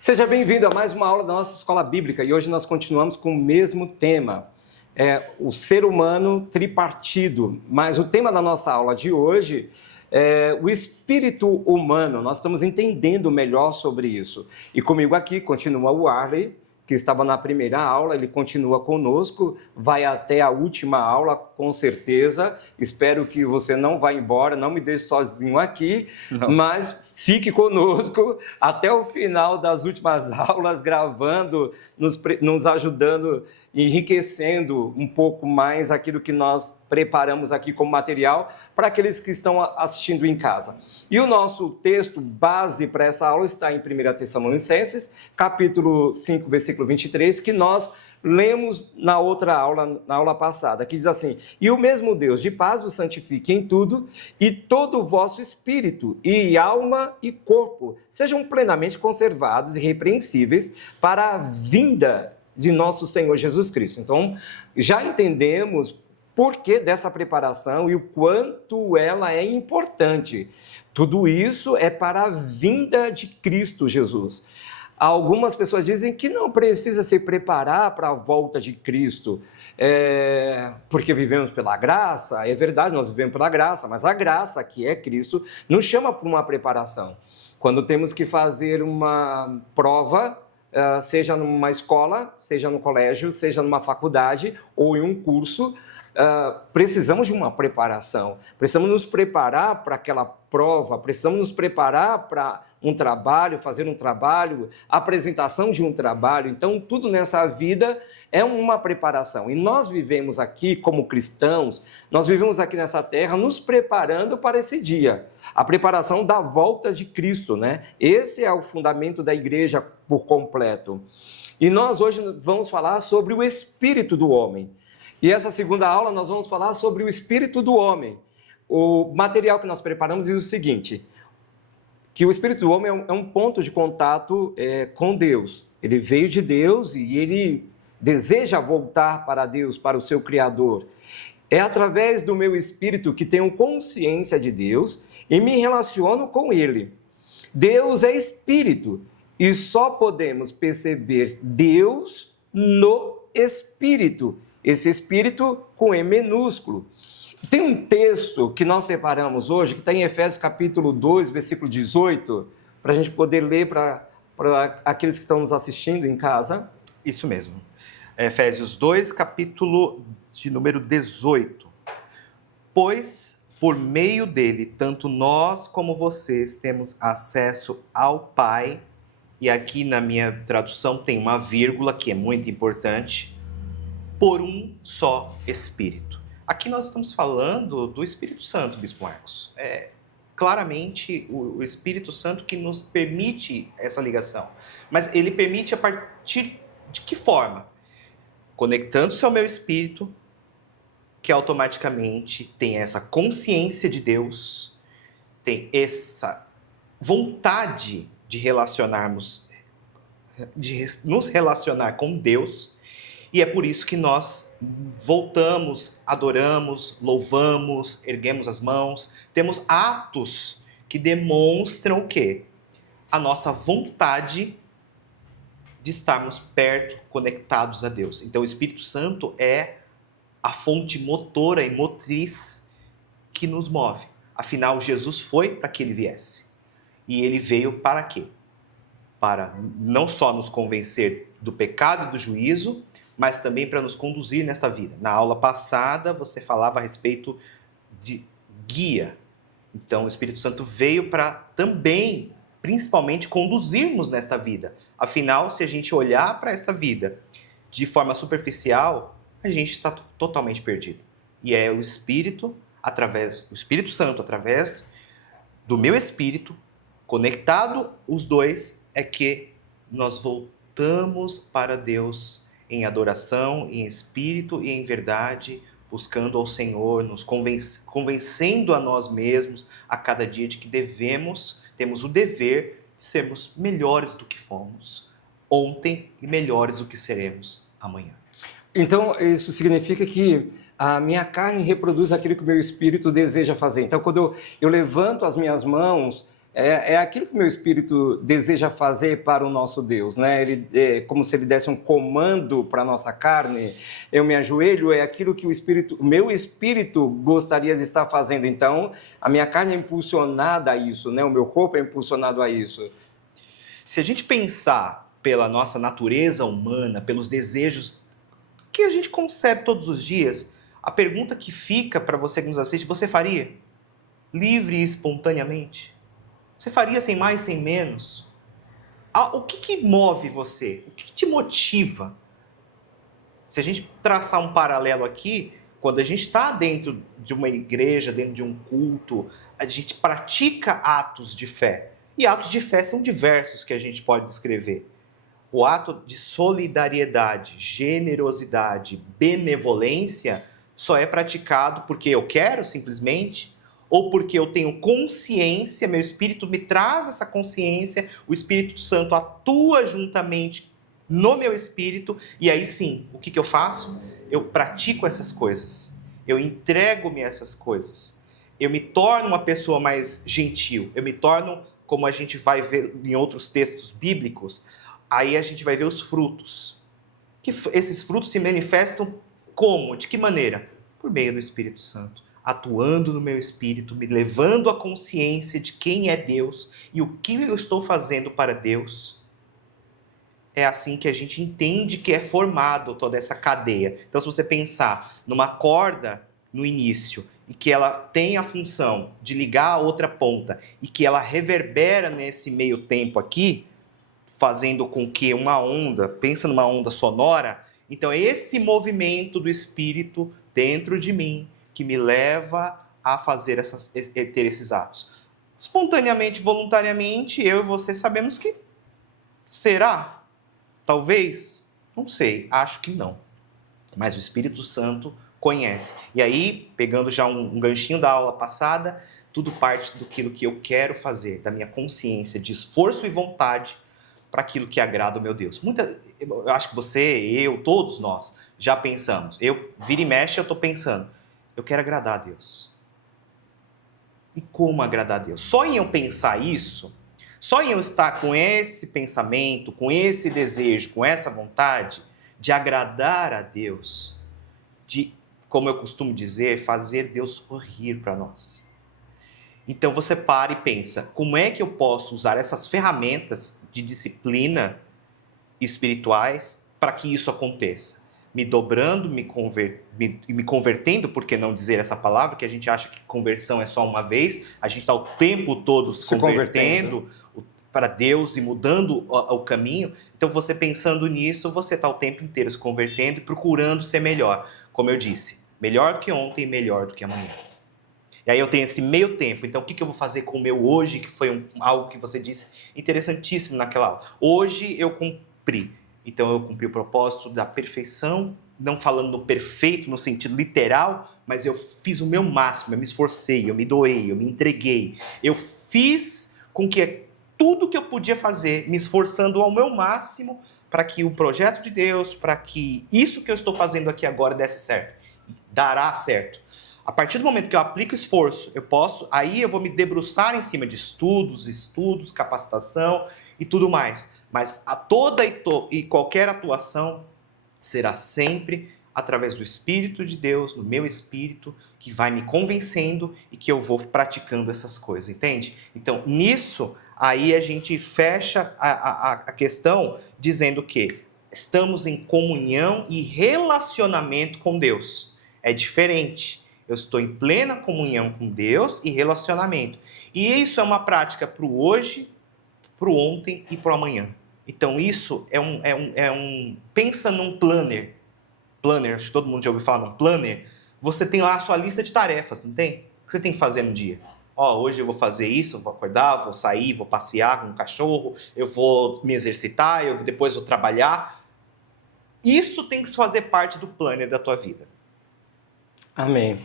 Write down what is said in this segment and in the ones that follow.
Seja bem-vindo a mais uma aula da nossa Escola Bíblica e hoje nós continuamos com o mesmo tema, o ser humano tripartido. Mas o tema da nossa aula de hoje é o espírito humano. Nós estamos entendendo melhor sobre isso. E comigo aqui continua o Arley, que estava na primeira aula, ele continua conosco, vai até a última aula, com certeza. Espero que você não vá embora, não me deixe sozinho aqui, mas fique conosco até o final das últimas aulas, gravando, nos ajudando, enriquecendo um pouco mais aquilo que nós preparamos aqui como material para aqueles que estão assistindo em casa. E o nosso texto base para essa aula está em 1 Tessalonicenses, capítulo 5, versículo 23, que nós lemos na outra aula, na aula passada, que diz assim: e o mesmo Deus de paz vos santifique em tudo, e todo o vosso espírito, e alma e corpo sejam plenamente conservados e irrepreensíveis para a vinda de nosso Senhor Jesus Cristo. Então, já entendemos por que dessa preparação e o quanto ela é importante. Tudo isso é para a vinda de Cristo Jesus. Algumas pessoas dizem que não precisa se preparar para a volta de Cristo, porque vivemos pela graça. É verdade, nós vivemos pela graça, mas a graça, que é Cristo, nos chama para uma preparação. Quando temos que fazer uma prova, seja numa escola, seja no colégio, seja numa faculdade ou em um curso, precisamos de uma preparação, precisamos nos preparar para aquela prova, precisamos nos preparar para um trabalho, fazer um trabalho, apresentação de um trabalho. Então, tudo nessa vida é uma preparação. E nós vivemos aqui como cristãos, nós vivemos aqui nessa terra nos preparando para esse dia, a preparação da volta de Cristo, né? Esse é o fundamento da igreja por completo. E nós hoje vamos falar sobre o espírito do homem. E essa segunda aula nós vamos falar sobre o espírito do homem. O material que nós preparamos diz o seguinte: que o espírito do homem é um ponto de contato com Deus. Ele veio de Deus e ele deseja voltar para Deus, para o seu Criador. É através do meu espírito que tenho consciência de Deus e me relaciono com Ele. Deus é espírito e só podemos perceber Deus no espírito. Esse espírito com E minúsculo. Tem um texto que nós separamos hoje, que está em Efésios capítulo 2, versículo 18, para a gente poder ler para aqueles que estão nos assistindo em casa. Isso mesmo. Efésios 2, capítulo de número 18. Pois, por meio dele, tanto nós como vocês temos acesso ao Pai, e aqui na minha tradução tem uma vírgula que é muito importante, por um só Espírito. Aqui nós estamos falando do Espírito Santo, Bispo Marcos. Claramente o Espírito Santo que nos permite essa ligação. Mas ele permite a partir de que forma? Conectando-se ao meu espírito, que automaticamente tem essa consciência de Deus, tem essa vontade de nos relacionar com Deus. E é por isso que nós voltamos, adoramos, louvamos, erguemos as mãos, temos atos que demonstram o quê? A nossa vontade de estarmos perto, conectados a Deus. Então o Espírito Santo é a fonte motora e motriz que nos move. Afinal, Jesus foi para que ele viesse. E ele veio para quê? Para não só nos convencer do pecado e do juízo, mas também para nos conduzir nesta vida. Na aula passada, você falava a respeito de guia. Então, o Espírito Santo veio para também, principalmente, conduzirmos nesta vida. Afinal, se a gente olhar para esta vida de forma superficial, a gente está totalmente perdido. E é o Espírito, através do Espírito Santo, através do meu espírito, conectado os dois, é que nós voltamos para Deus em adoração, em espírito e em verdade, buscando ao Senhor, nos convencendo a nós mesmos a cada dia de que temos o dever de sermos melhores do que fomos ontem e melhores do que seremos amanhã. Então, isso significa que a minha carne reproduz aquilo que o meu espírito deseja fazer. Então, quando eu levanto as minhas mãos, é aquilo que o meu espírito deseja fazer para o nosso Deus, né? Ele, é como se ele desse um comando para a nossa carne. Eu me ajoelho, é aquilo que o meu espírito gostaria de estar fazendo. Então, a minha carne é impulsionada a isso, né? O meu corpo é impulsionado a isso. Se a gente pensar pela nossa natureza humana, pelos desejos que a gente concebe todos os dias, a pergunta que fica para você que nos assiste, você faria? Livre e espontaneamente? Você faria sem mais, sem menos? O que move você? O que te motiva? Se a gente traçar um paralelo aqui, quando a gente está dentro de uma igreja, dentro de um culto, a gente pratica atos de fé. E atos de fé são diversos que a gente pode descrever. O ato de solidariedade, generosidade, benevolência só é praticado porque eu quero simplesmente, ou porque eu tenho consciência, meu espírito me traz essa consciência, o Espírito Santo atua juntamente no meu espírito, e aí sim, o que eu faço? Eu pratico essas coisas, eu entrego-me a essas coisas, eu me torno uma pessoa mais gentil, eu me torno, como a gente vai ver em outros textos bíblicos, aí a gente vai ver os frutos. Que esses frutos se manifestam como? De que maneira? Por meio do Espírito Santo, atuando no meu espírito, me levando à consciência de quem é Deus e o que eu estou fazendo para Deus. É assim que a gente entende que é formado toda essa cadeia. Então, se você pensar numa corda no início e que ela tem a função de ligar a outra ponta e que ela reverbera nesse meio tempo aqui, fazendo com que uma onda, pensa numa onda sonora, então é esse movimento do Espírito dentro de mim que me leva a fazer ter esses atos. Espontaneamente, voluntariamente, eu e você sabemos que será? Talvez? Não sei, acho que não. Mas o Espírito Santo conhece. E aí, pegando já um ganchinho da aula passada, tudo parte daquilo que eu quero fazer, da minha consciência de esforço e vontade para aquilo que agrada o meu Deus. Eu acho que você, eu, todos nós já pensamos. Eu, vira e mexe, eu estou pensando, eu quero agradar a Deus. E como agradar a Deus? Só em eu pensar isso, só em eu estar com esse pensamento, com esse desejo, com essa vontade de agradar a Deus, de, como eu costumo dizer, fazer Deus sorrir para nós. Então você para e pensa, como é que eu posso usar essas ferramentas de disciplina espirituais para que isso aconteça? Me dobrando, me convertendo, por que não dizer essa palavra, que a gente acha que conversão é só uma vez, a gente está o tempo todo se convertendo para Deus e mudando o caminho. Então você pensando nisso, você está o tempo inteiro se convertendo e procurando ser melhor. Como eu disse, melhor do que ontem e melhor do que amanhã. E aí eu tenho esse meio tempo, então o que eu vou fazer com o meu hoje, que foi algo que você disse interessantíssimo naquela aula. Hoje eu cumpri, então eu cumpri o propósito da perfeição, não falando no perfeito no sentido literal, mas eu fiz o meu máximo, eu me esforcei, eu me doei, eu me entreguei. Eu fiz com que tudo que eu podia fazer, me esforçando ao meu máximo, para que o projeto de Deus, para que isso que eu estou fazendo aqui agora desse certo. Dará certo. A partir do momento que eu aplico esforço, aí eu vou me debruçar em cima de estudos, capacitação e tudo mais. Mas toda e qualquer atuação será sempre através do Espírito de Deus, no meu espírito, que vai me convencendo e que eu vou praticando essas coisas, entende? Então, nisso, aí a gente fecha a questão dizendo que estamos em comunhão e relacionamento com Deus. É diferente. Eu estou em plena comunhão com Deus e relacionamento. E isso é uma prática para o hoje, para o ontem e para o amanhã. Então isso pensa num planner. Planner, acho que todo mundo já ouviu falar num planner. Você tem lá a sua lista de tarefas, não tem? O que você tem que fazer no dia? Hoje eu vou fazer isso, eu vou acordar, vou sair, vou passear com o cachorro, eu vou me exercitar, depois vou trabalhar. Isso tem que fazer parte do planner da tua vida. Amém.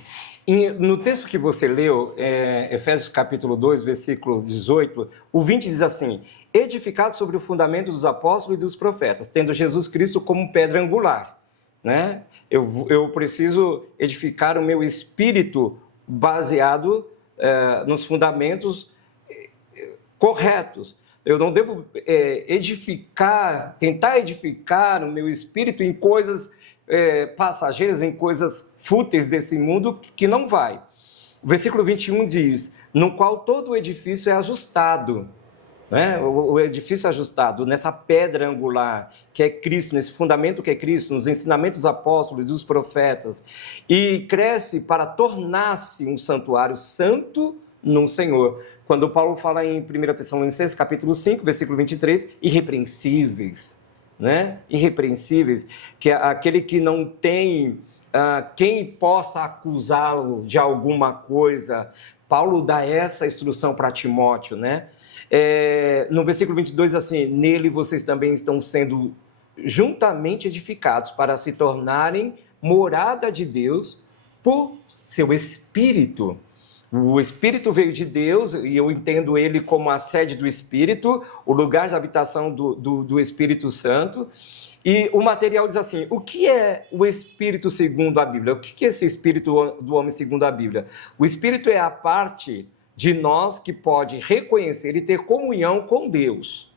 No texto que você leu, Efésios capítulo 2, versículo 18, o 20 diz assim: edificado sobre o fundamento dos apóstolos e dos profetas, tendo Jesus Cristo como pedra angular. Né? Eu preciso edificar o meu espírito baseado nos fundamentos corretos. Eu não devo tentar edificar o meu espírito em coisas passageiras, em coisas fúteis desse mundo, que não vai. O versículo 21 diz, no qual todo o edifício é ajustado, né? O edifício ajustado nessa pedra angular que é Cristo, nesse fundamento que é Cristo, nos ensinamentos dos apóstolos e dos profetas, e cresce para tornar-se um santuário santo no Senhor. Quando Paulo fala em 1 Tessalonicenses, capítulo 5, versículo 23, irrepreensíveis, né? Irrepreensíveis, que é aquele que não tem quem possa acusá-lo de alguma coisa. Paulo dá essa instrução para Timóteo, né? No versículo 22, assim, nele vocês também estão sendo juntamente edificados para se tornarem morada de Deus por seu Espírito. O Espírito veio de Deus, e eu entendo ele como a sede do Espírito, o lugar de habitação do Espírito Santo. E o material diz assim, o que é o Espírito segundo a Bíblia? O que é esse Espírito do homem segundo a Bíblia? O Espírito é a parte de nós que pode reconhecer e ter comunhão com Deus.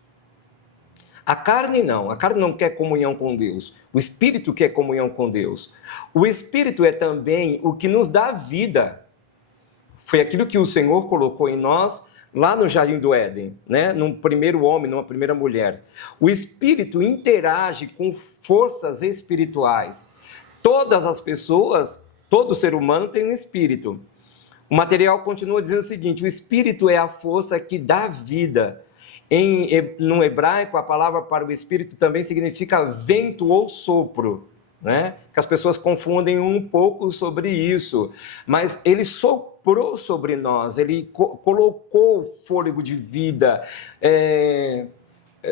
A carne não quer comunhão com Deus. O Espírito quer comunhão com Deus. O Espírito é também o que nos dá vida. Foi aquilo que o Senhor colocou em nós lá no Jardim do Éden, né? Num primeiro homem, numa primeira mulher. O Espírito interage com forças espirituais. Todas as pessoas, todo ser humano tem um Espírito. O material continua dizendo o seguinte, o Espírito é a força que dá vida. No hebraico, a palavra para o Espírito também significa vento ou sopro, né? Que as pessoas confundem um pouco sobre isso. Mas ele soprou sobre nós, ele colocou fôlego de vida,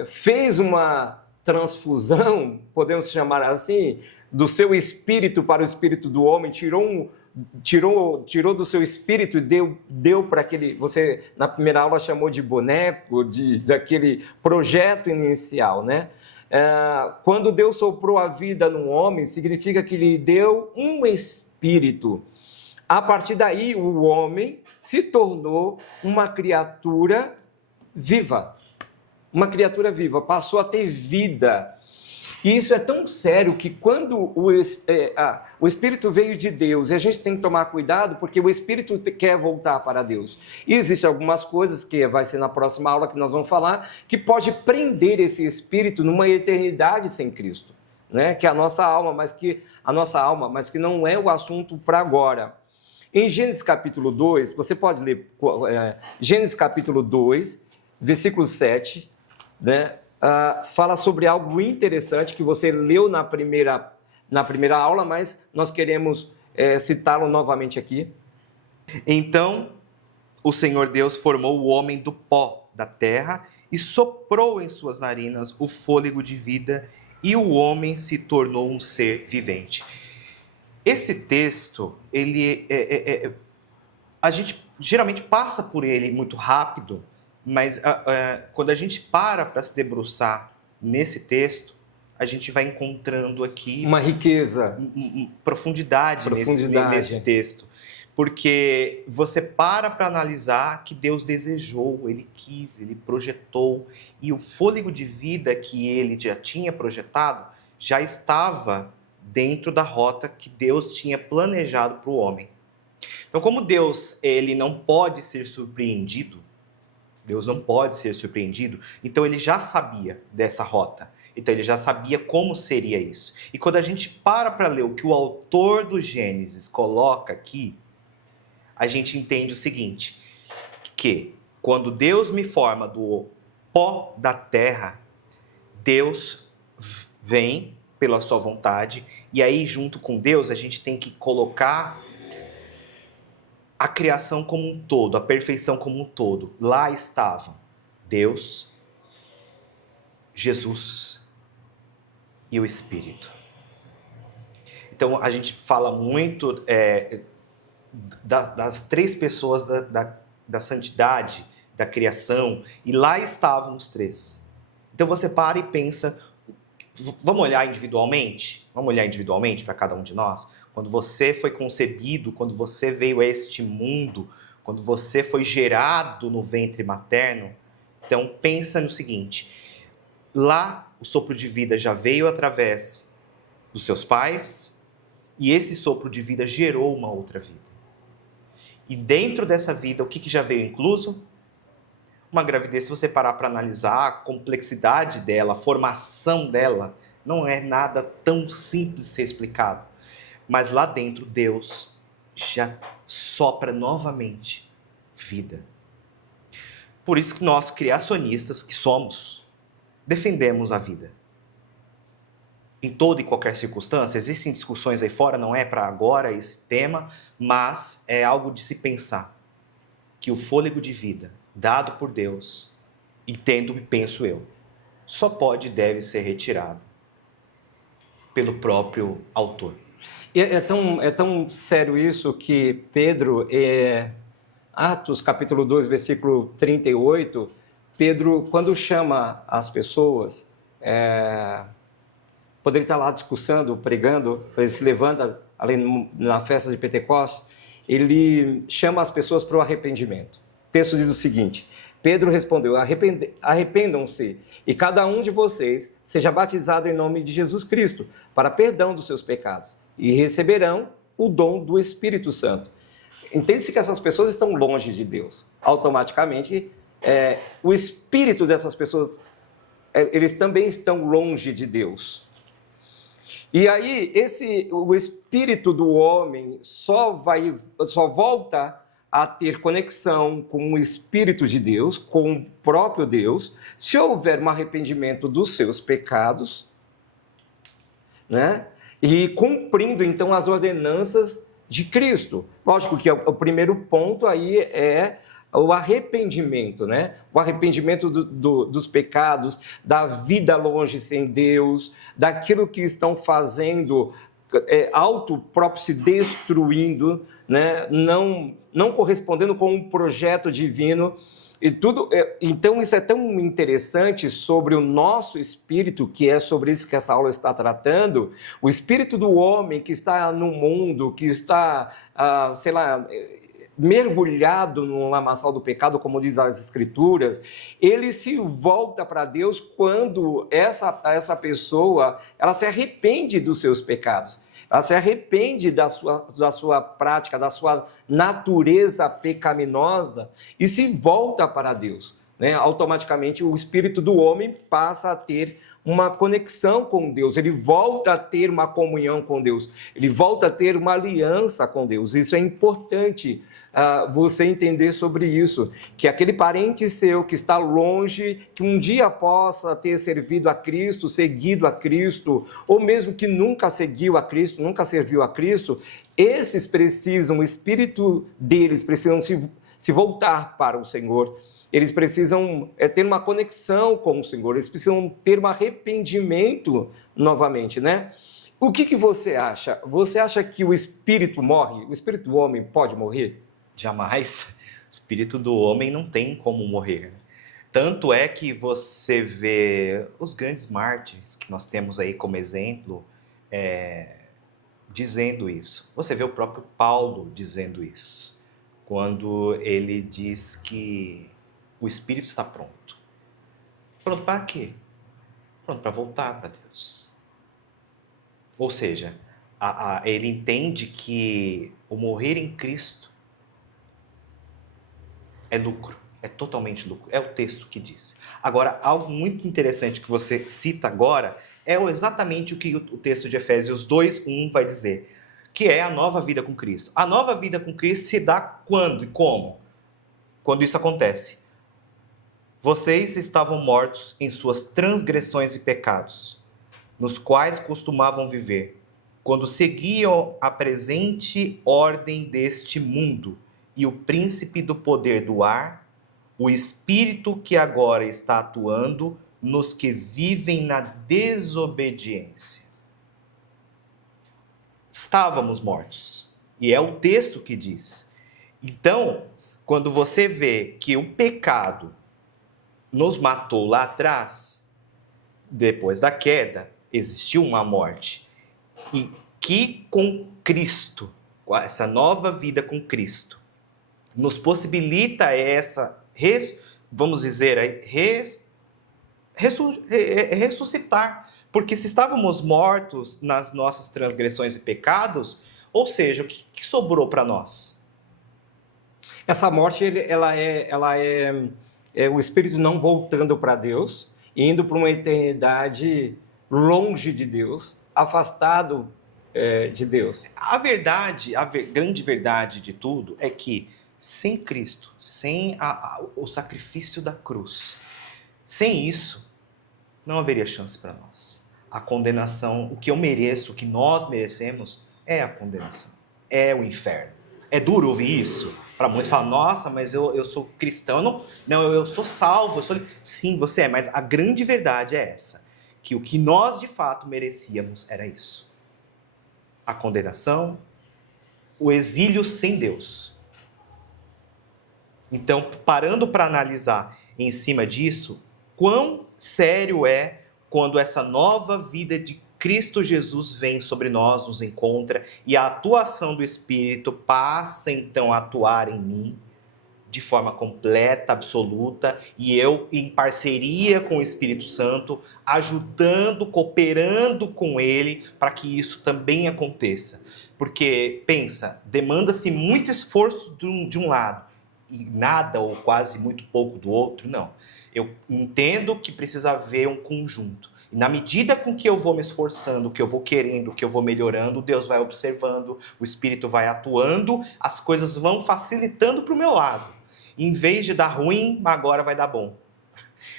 fez uma transfusão, podemos chamar assim, do seu espírito para o espírito do homem, tirou do seu espírito e deu para aquele, você na primeira aula chamou de boneco, daquele projeto inicial, né? Quando Deus soprou a vida no homem, significa que lhe deu um espírito. A partir daí, o homem se tornou uma criatura viva. Uma criatura viva, passou a ter vida. E isso é tão sério que quando o Espírito veio de Deus, e a gente tem que tomar cuidado, porque o Espírito quer voltar para Deus. E existem algumas coisas, que vai ser na próxima aula que nós vamos falar, que pode prender esse Espírito numa eternidade sem Cristo, né? Que é a nossa alma, mas que não é o assunto para agora. Em Gênesis capítulo 2, você pode ler Gênesis capítulo 2, versículo 7, né? Fala sobre algo interessante que você leu na primeira aula, mas nós queremos citá-lo novamente aqui. Então, o Senhor Deus formou o homem do pó da terra e soprou em suas narinas o fôlego de vida, e o homem se tornou um ser vivente. Esse texto, a gente geralmente passa por ele muito rápido, mas quando a gente para se debruçar nesse texto, a gente vai encontrando aqui uma riqueza, profundidade. Nesse texto. Porque você para analisar que Deus desejou, Ele quis, Ele projetou, e o fôlego de vida que Ele já tinha projetado já estava dentro da rota que Deus tinha planejado para o homem. Então, como Deus ele não pode ser surpreendido, então ele já sabia dessa rota. Então ele já sabia como seria isso. E quando a gente para ler o que o autor do Gênesis coloca aqui, a gente entende o seguinte, que quando Deus me forma do pó da terra, Deus vem pela sua vontade, e aí junto com Deus a gente tem que colocar a criação como um todo, a perfeição como um todo. Lá estavam Deus, Jesus e o Espírito. Então a gente fala muito das três pessoas da santidade, da criação, e lá estavam os três. Então você para e pensa, vamos olhar individualmente? Vamos olhar individualmente para cada um de nós? Quando você foi concebido, quando você veio a este mundo, quando você foi gerado no ventre materno, Então pensa no seguinte, lá o sopro de vida já veio através dos seus pais e esse sopro de vida gerou uma outra vida. E dentro dessa vida, o que já veio incluso? Uma gravidez, se você parar para analisar a complexidade dela, a formação dela, não é nada tão simples de ser explicado. Mas lá dentro, Deus já sopra novamente vida. Por isso que nós, criacionistas que somos, defendemos a vida. Em toda e qualquer circunstância, existem discussões aí fora, não é para agora esse tema, mas é algo de se pensar. Que o fôlego de vida, dado por Deus, entendo e penso eu, só pode e deve ser retirado pelo próprio autor. E é tão sério isso que Pedro, Atos capítulo 2, versículo 38, Pedro, quando chama as pessoas, poderia estar lá discussando, pregando, ele se levanta ali na festa de Pentecostes, ele chama as pessoas para o arrependimento. O texto diz o seguinte, Pedro respondeu, arrependam-se e cada um de vocês seja batizado em nome de Jesus Cristo para perdão dos seus pecados e receberão o dom do Espírito Santo. Entende-se que essas pessoas estão longe de Deus. Automaticamente, o espírito dessas pessoas, eles também estão longe de Deus. E aí, o espírito do homem só volta a ter conexão com o Espírito de Deus, com o próprio Deus, se houver um arrependimento dos seus pecados, né? E cumprindo, então, as ordenanças de Cristo. Lógico que o primeiro ponto aí é o arrependimento, né? O arrependimento dos pecados, da vida longe sem Deus, daquilo que estão fazendo, próprio se destruindo, né? Não correspondendo com um projeto divino. E tudo, então isso é tão interessante sobre o nosso espírito, que é sobre isso que essa aula está tratando, o espírito do homem que está no mundo, que está, mergulhado no lamaçal do pecado, como diz as Escrituras, ele se volta para Deus quando essa pessoa ela se arrepende dos seus pecados. Ela se arrepende da sua prática, da sua natureza pecaminosa e se volta para Deus, né? Automaticamente o espírito do homem passa a ter uma conexão com Deus, ele volta a ter uma comunhão com Deus, ele volta a ter uma aliança com Deus. Isso é importante você entender sobre isso, que aquele parente seu que está longe, que um dia possa ter servido a Cristo, seguido a Cristo, ou mesmo que nunca seguiu a Cristo, nunca serviu a Cristo, esses precisam, o espírito deles precisam se voltar para o Senhor. Eles precisam ter uma conexão com o Senhor, eles precisam ter um arrependimento novamente, né? O que você acha? Você acha que o espírito morre? O espírito do homem pode morrer? Jamais. O espírito do homem não tem como morrer. Tanto é que você vê os grandes mártires que nós temos aí como exemplo dizendo isso. Você vê o próprio Paulo dizendo isso, quando ele diz que o espírito está pronto. Pronto para quê? Pronto para voltar para Deus. Ou seja, ele entende que o morrer em Cristo é lucro, é totalmente lucro. É o texto que diz. Agora, algo muito interessante que você cita agora é exatamente o que o texto de Efésios 2:1 vai dizer, que é a nova vida com Cristo. A nova vida com Cristo se dá quando e como? Quando isso acontece. Vocês estavam mortos em suas transgressões e pecados, nos quais costumavam viver, quando seguiam a presente ordem deste mundo e o príncipe do poder do ar, o espírito que agora está atuando nos que vivem na desobediência. Estávamos mortos. E é o texto que diz. Então, quando você vê que o pecado nos matou lá atrás, depois da queda, existiu uma morte. E que com Cristo, essa nova vida com Cristo, nos possibilita essa vamos dizer, ressuscitar. Porque se estávamos mortos nas nossas transgressões e pecados, ou seja, o que sobrou para nós? Essa morte, ela é o espírito não voltando para Deus, indo para uma eternidade longe de Deus, afastado de Deus. A verdade, grande verdade de tudo é que sem Cristo, sem o sacrifício da cruz, sem isso, não haveria chance para nós. A condenação, o que eu mereço, o que nós merecemos, é a condenação, é o inferno. É duro ouvir isso. Para muitos falam, nossa, mas eu sou cristão, não, eu sou salvo. Sim, você é, mas a grande verdade é essa, que o que nós de fato merecíamos era isso. A condenação, o exílio sem Deus. Então, parando para analisar em cima disso, quão sério é quando essa nova vida de Cristo Jesus vem sobre nós, nos encontra, e a atuação do Espírito passa então a atuar em mim de forma completa, absoluta, e eu em parceria com o Espírito Santo, ajudando, cooperando com ele para que isso também aconteça. Porque, pensa, demanda-se muito esforço de um lado e nada ou quase muito pouco do outro, não. Eu entendo que precisa haver um conjunto. E na medida com que eu vou me esforçando, que eu vou querendo, que eu vou melhorando, Deus vai observando, o Espírito vai atuando, as coisas vão facilitando para o meu lado. Em vez de dar ruim, agora vai dar bom.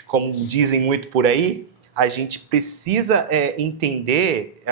Como dizem muito por aí, a gente precisa entender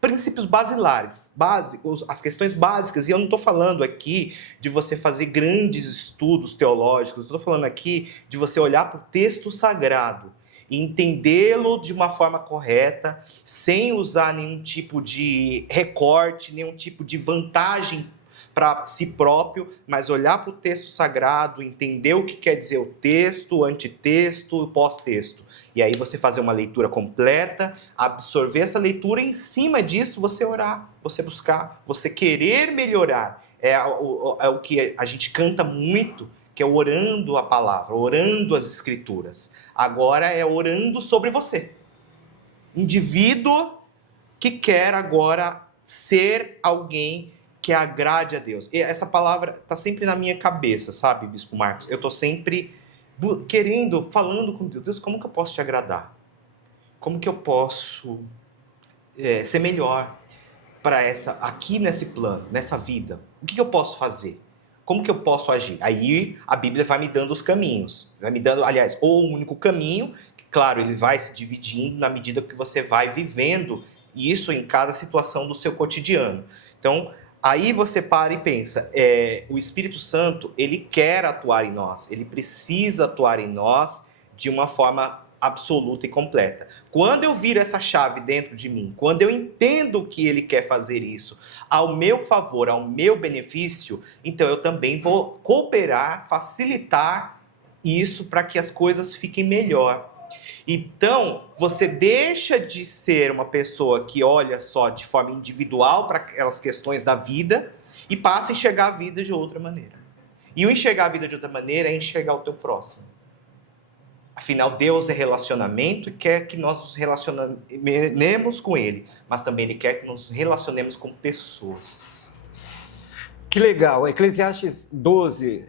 princípios basilares, básicos, as questões básicas, e eu não estou falando aqui de você fazer grandes estudos teológicos, estou falando aqui de você olhar para o texto sagrado e entendê-lo de uma forma correta, sem usar nenhum tipo de recorte, nenhum tipo de vantagem para si próprio, mas olhar para o texto sagrado, entender o que quer dizer o texto, o antitexto, o pós-texto. E aí você fazer uma leitura completa, absorver essa leitura e em cima disso você orar, você buscar, você querer melhorar. É o que a gente canta muito, que é orando a palavra, orando as escrituras. Agora é orando sobre você. Indivíduo que quer agora ser alguém que agrade a Deus. E essa palavra está sempre na minha cabeça, sabe, Bispo Marcos? Eu estou sempre querendo, falando com Deus, como que eu posso te agradar? Como que eu posso ser melhor para aqui nesse plano, nessa vida? O que eu posso fazer? Como que eu posso agir? Aí a Bíblia vai me dando os caminhos. Vai me dando, aliás, ou um único caminho, que, claro, ele vai se dividindo na medida que você vai vivendo isso em cada situação do seu cotidiano. Então, aí você para e pensa, o Espírito Santo, ele quer atuar em nós, ele precisa atuar em nós de uma forma absoluta e completa. Quando eu viro essa chave dentro de mim, quando eu entendo que ele quer fazer isso ao meu favor, ao meu benefício, então eu também vou cooperar, facilitar isso para que as coisas fiquem melhor. Então, você deixa de ser uma pessoa que olha só de forma individual para aquelas questões da vida e passa a enxergar a vida de outra maneira. E o enxergar a vida de outra maneira é enxergar o teu próximo. Afinal, Deus é relacionamento e quer que nós nos relacionemos com Ele, mas também Ele quer que nos relacionemos com pessoas. Que legal! Eclesiastes 12,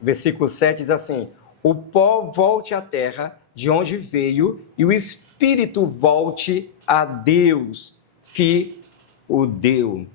versículo 7 diz assim: o pó volte à terra de onde veio e o espírito volte a Deus que o deu.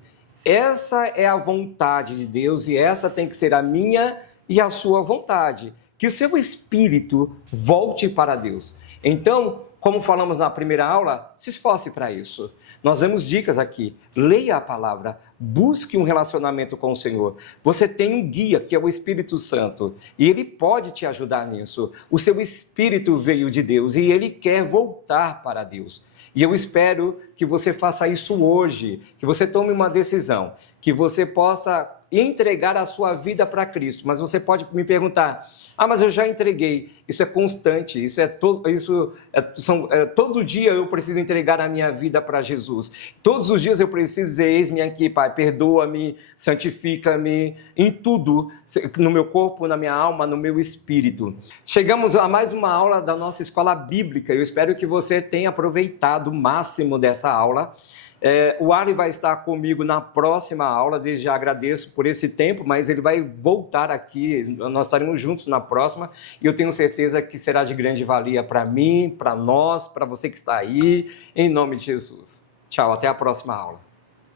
Essa é a vontade de Deus e essa tem que ser a minha e a sua vontade. Que o seu espírito volte para Deus. Então, como falamos na primeira aula, se esforce para isso. Nós damos dicas aqui. Leia a palavra, busque um relacionamento com o Senhor. Você tem um guia, que é o Espírito Santo, e ele pode te ajudar nisso. O seu espírito veio de Deus e ele quer voltar para Deus. E eu espero que você faça isso hoje, que você tome uma decisão, que você possa entregar a sua vida para Cristo. Mas você pode me perguntar, mas eu já entreguei. Isso é constante, todo dia eu preciso entregar a minha vida para Jesus. Todos os dias eu preciso dizer, eis-me aqui, Pai, perdoa-me, santifica-me, em tudo, no meu corpo, na minha alma, no meu espírito. Chegamos a mais uma aula da nossa escola bíblica. Eu espero que você tenha aproveitado o máximo dessa aula. O Ari vai estar comigo na próxima aula, desde já agradeço por esse tempo, mas ele vai voltar aqui, nós estaremos juntos na próxima, e eu tenho certeza que será de grande valia para mim, para nós, para você que está aí, em nome de Jesus. Tchau, até a próxima aula.